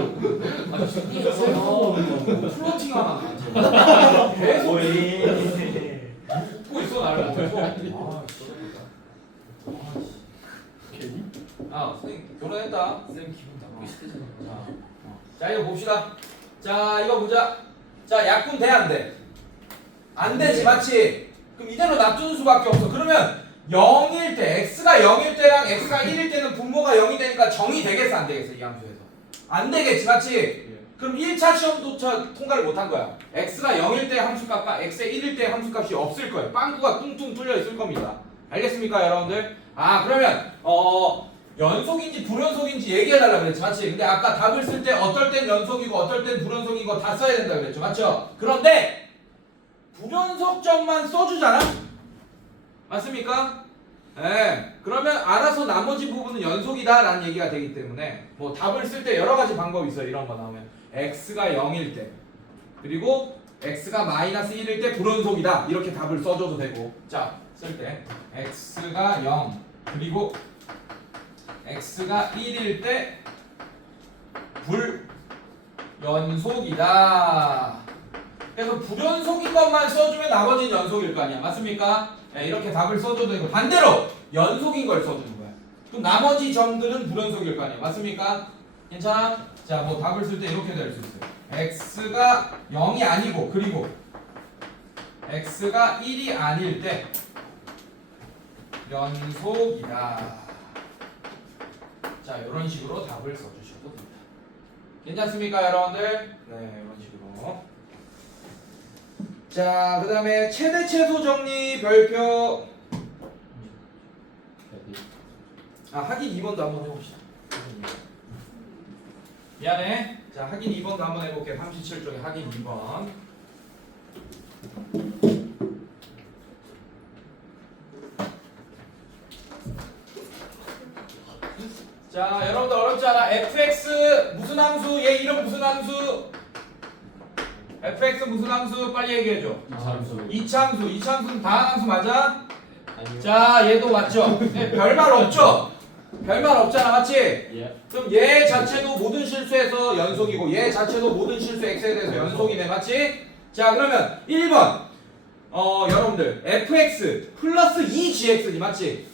플로팅 하나 계속 웃고 있어 나를 보면서. 선생님 결혼했다. 쌤 기분 나쁘게 시대잖아. 자 이거 봅시다. 자 이거 보자. 자 약분 돼 안 돼? 안 되지 맞지? 그럼 이대로 놔두는 수밖에 없어. 그러면 0일 때 x가 0일 때랑 x가 1일 때는 분모가 0이 되니까 정이 되겠어 안 되겠어 이 함수에서? 안 되겠지 맞지? 그럼 1차 시험조차 통과를 못한 거야. x가 0일 때 함수값과 x의 1일 때 함수값이 없을 거예요. 빵꾸가 뚱뚱 뚫려 있을 겁니다. 알겠습니까 여러분들? 그러면 연속인지 불연속인지 얘기해달라 그랬지 맞지? 근데 아까 답을 쓸 때 어떨 땐 연속이고 어떨 땐 불연속이고 다 써야 된다 그랬죠 맞죠? 그런데 불연속점만 써주잖아? 맞습니까? 그러면 알아서 나머지 부분은 연속이다 라는 얘기가 되기 때문에 뭐 답을 쓸 때 여러 가지 방법이 있어요. 이런 거 나오면 x가 0일 때 그리고 x가 마이너스 1일 때 불연속이다 이렇게 답을 써줘도 되고 자 쓸 때 x가 0 그리고 x가 1일 때 불연속이다. 그래서 불연속인 것만 써주면 나머지는 연속일 거 아니야. 맞습니까? 이렇게 답을 써줘도 되고 반대로 연속인 걸 써주는 거야. 그럼 나머지 점들은 불연속일 거 아니야. 맞습니까? 괜찮아? 자, 뭐 답을 쓸 때 이렇게 될 수 있어요. x가 0이 아니고 그리고 x가 1이 아닐 때 연속이다. 자, 이런 식으로 답을 써주셔도 됩니다. 괜찮습니까, 여러분들? 네, 이런 식으로. 자, 그 다음에 최대 최소 정리 별표. 확인 2번도 한번 해봅시다. 미안해. 자, 확인 2번도 한번 해볼게. 37쪽에 확인 2번. 자, 여러분들 어렵지 않아. fx 무슨 함수? 얘 이름 무슨 함수? fx 무슨 함수? 빨리 얘기해줘. 이차함수. 이차함수는 다항함수 맞아? 아니요. 자, 얘도 맞죠? 별말 없죠? 별말 없잖아, 맞지? 예. 그럼 얘 자체도 모든 실수에서 연속이고 얘 자체도 모든 실수 x에 대해서 연속이네, 맞지? 자, 그러면 1번 여러분들 fx 플러스 2gx지, 맞지?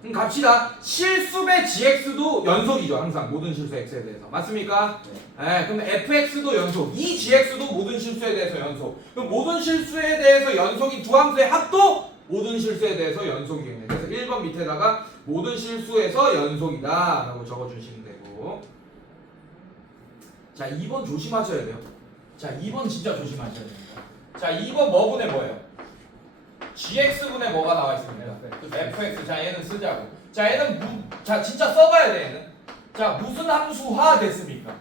그럼 갑시다. 실수배 gx도 연속이죠, 항상 모든 실수 x에 대해서. 맞습니까? 네. 그럼 fx도 연속, 2gx도 모든 실수에 대해서 연속. 그럼 모든 실수에 대해서 연속인 두 함수의 합도 모든 실수에 대해서 연속이겠네. 그래서 1번 밑에다가 모든 실수에서 연속이다 라고 적어주시면 되고 자 2번 조심하셔야 돼요. 자 2번 진짜 조심하셔야 됩니다. 자 2번 뭐분의 뭐예요? gx분의 뭐가 나와 있습니다. fx. 자 얘는 쓰자고. 자 얘는 자 진짜 써봐야 돼 얘는. 자 무슨 함수화 됐습니까?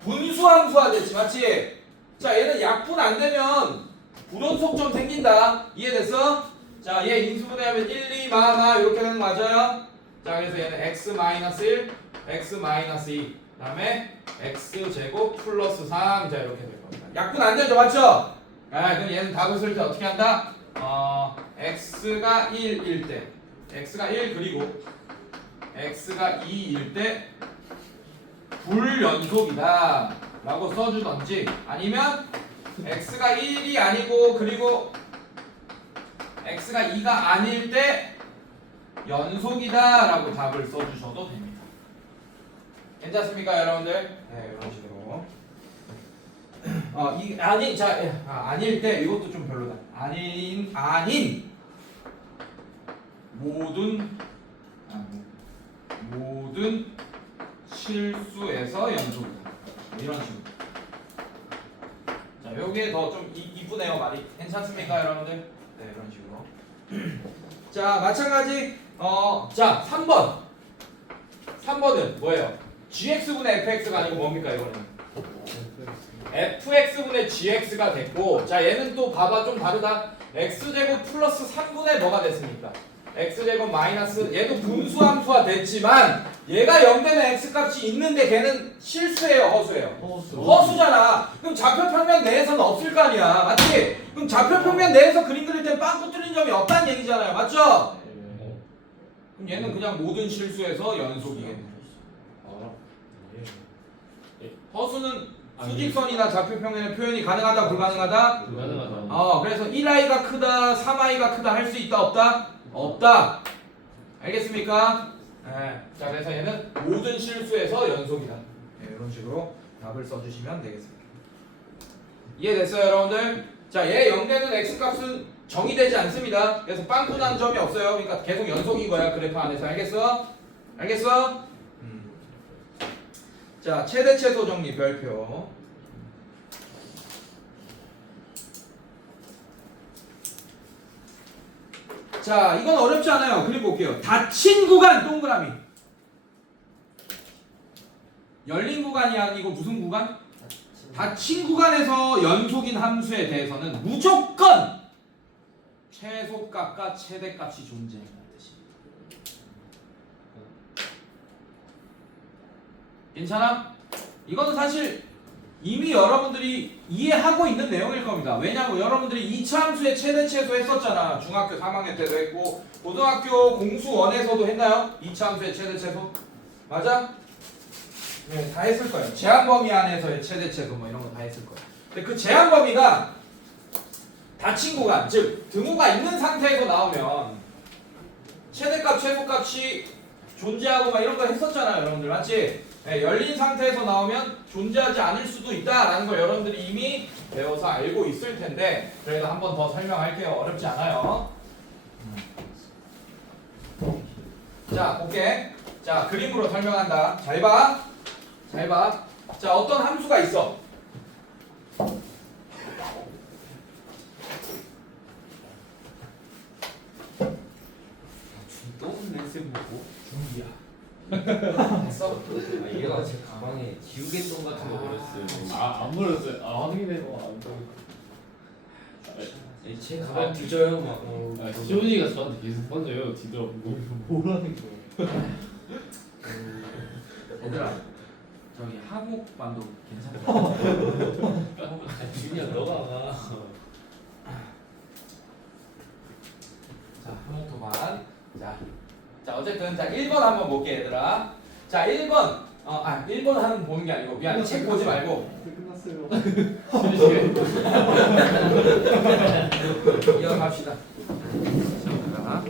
분수함수화 됐지 맞지? 자 얘는 약분 안 되면 불원속 좀 생긴다. 이해됐어? 자 얘 인수분해하면 1, 2, 마 이렇게 되는 거 맞아요? 자 그래서 얘는 x-1, x-2 그다음에 x제곱 플러스 3 자 이렇게 될 겁니다. 약분 안 되죠 맞죠? 아 그럼 얘는 답을 쓸 때 어떻게 한다? x가 1일 때 x가 1 그리고 x가 2일 때 불연속이다 라고 써주던지 아니면 x가 1이 아니고 그리고 x가 2가 아닐 때 연속이다 라고 답을 써주셔도 됩니다. 괜찮습니까 여러분들? 네 이런 식으로 아닐 때 이것도 좀 별로다. 아닌 모든 실수에서 연속이다. 이런 식으로. 자, 요게 더 좀 이쁘네요 말이. 괜찮습니까 여러분들? 네, 이런 식으로. 자, 마찬가지. 자, 3번은 뭐예요? gx분의 fx가 아니고 뭡니까 이거는? fx분의 gx가 됐고, 자, 얘는 또 봐봐 좀 다르다. x제곱 플러스 3분의 뭐가 됐습니까? x제곱 마이너스 얘도 분수함수가 됐지만 얘가 0되는 x값이 있는데 걔는 실수예요 허수예요? 허수잖아. 그럼 좌표평면 내에서는 없을 거 아니야 맞지? 그럼 좌표평면 내에서 그림 그릴 때 빵꾸 뚫린 점이 없다는 얘기잖아요 맞죠? 그럼 얘는 그냥 모든 실수에서 연속이겠네. 허수는 수직선이나 좌표평면의 표현이 가능하다 불가능하다? 불가능하다. 그래서 1i가 크다 3i가 크다 할 수 있다 없다? 없다. 알겠습니까? 네. 자 그래서 얘는 모든 실수에서 연속이다. 네, 이런 식으로 답을 써주시면 되겠습니다. 이해됐어요 여러분들? 자 얘 0되는 x값은 정의되지 않습니다. 그래서 빵꾸 난 점이 없어요. 그러니까 계속 연속인 거야 그래프 안에서. 알겠어? 알겠어? 자 최대 최소 정리 별표. 자 이건 어렵지 않아요. 그림 볼게요. 닫힌 구간 동그라미. 열린 구간이 아니고 무슨 구간? 닫힌 구간에서 연속인 함수에 대해서는 무조건 최소값과 최대값이 존재한다는 뜻입니다. 괜찮아? 이거는 사실 이미 여러분들이 이해하고 있는 내용일 겁니다. 왜냐하면 여러분들이 2차 함수의 최대 최소 했었잖아. 중학교 3학년 때도 했고 고등학교 공수1에서도 했나요? 2차 함수의 최대 최소? 맞아? 네, 다 했을 거예요. 제한 범위 안에서의 최대 최소 뭐 이런 거 다 했을 거예요. 근데 그 제한 범위가 닫힌 구간, 즉 등호가 있는 상태에서 나오면 최대값, 최소값이 존재하고 막 이런 거 했었잖아요, 여러분들 맞지? 네, 열린 상태에서 나오면 존재하지 않을 수도 있다라는 걸 여러분들이 이미 배워서 알고 있을 텐데 그래도 한 번 더 설명할게요. 어렵지 않아요. 자, 볼게. 자, 그림으로 설명한다. 잘 봐. 잘 봐. 자, 어떤 함수가 있어. 너무 냄새 보고 중이야. 됐어? 얘가 제 가방에 지우개똥 같은 거 버렸어요. 안 물었어요. 확인해봐. 안 제 가방 뒤져요 막. 시온이가 저한테 계속 던져요. 뒤돌아보고. 뭐라는 거야? 얘들아, 저기 하목반도 괜찮아? 준이야 너가 가. 자, 하목도반. 자, 어쨌든 자 1번 한번 볼게 얘들아. 자, 1번. 1번 하는 보는 게 아니고 미안해. 책 보지 말고. 끝났어요. 이어갑시다. 자,